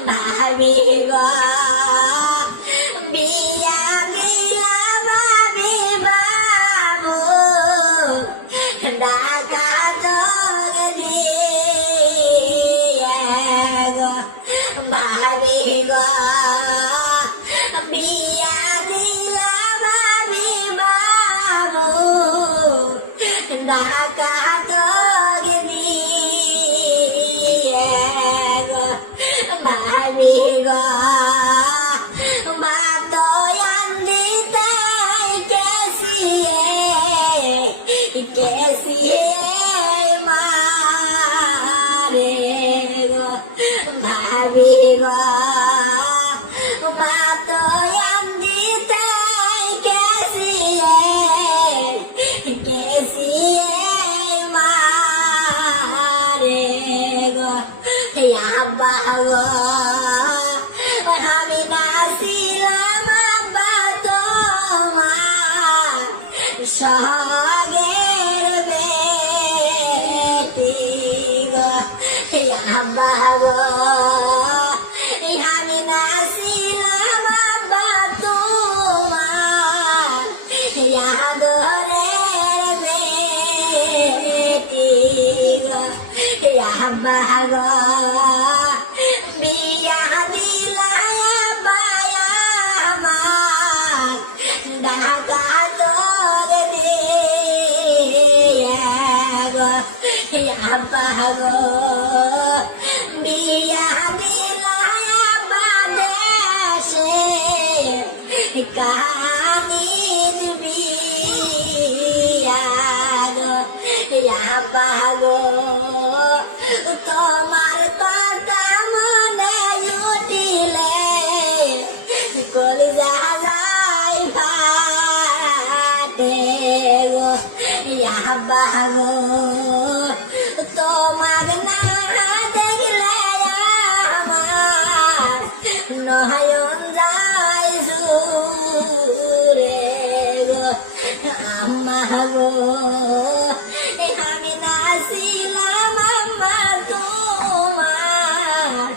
ভাবি গো বিয়া দিলা ভাবি বাবু ঢাকা যোগ দিয়ে গো ভাবি গো বিয়া দিলা ভাবি বাবু ঢাকা যোগ দিয়ে গো ভাবি গো মা তো আন্দিতে কেসিয়ে মারে গো ভাবি গো মা তো আন্দিতে কেসিয়ে মারে গো আব্বা গো আমি নাছিলাম আব্বা তোমার সগের বেটি গো আব্বা গো আমি নাছিলাম আব্বা তোমার আদরের বেটি গো আব্বা গো বিয়া দিলা বায়া আমার ঢাকা যোগ দিয়ে গো আব্বা গো বিয়া দিলা বাদেশে কামিন বিয়া গো আব্বা গো তোমার কথা মনে উঠিলে কলিজা যায় ফাটে গো আব্বা গো তোমার না দেখলে আমার নয়ন যায় সুরে গো আম্মা গো আমি নাছিলাম আম্মা তোমার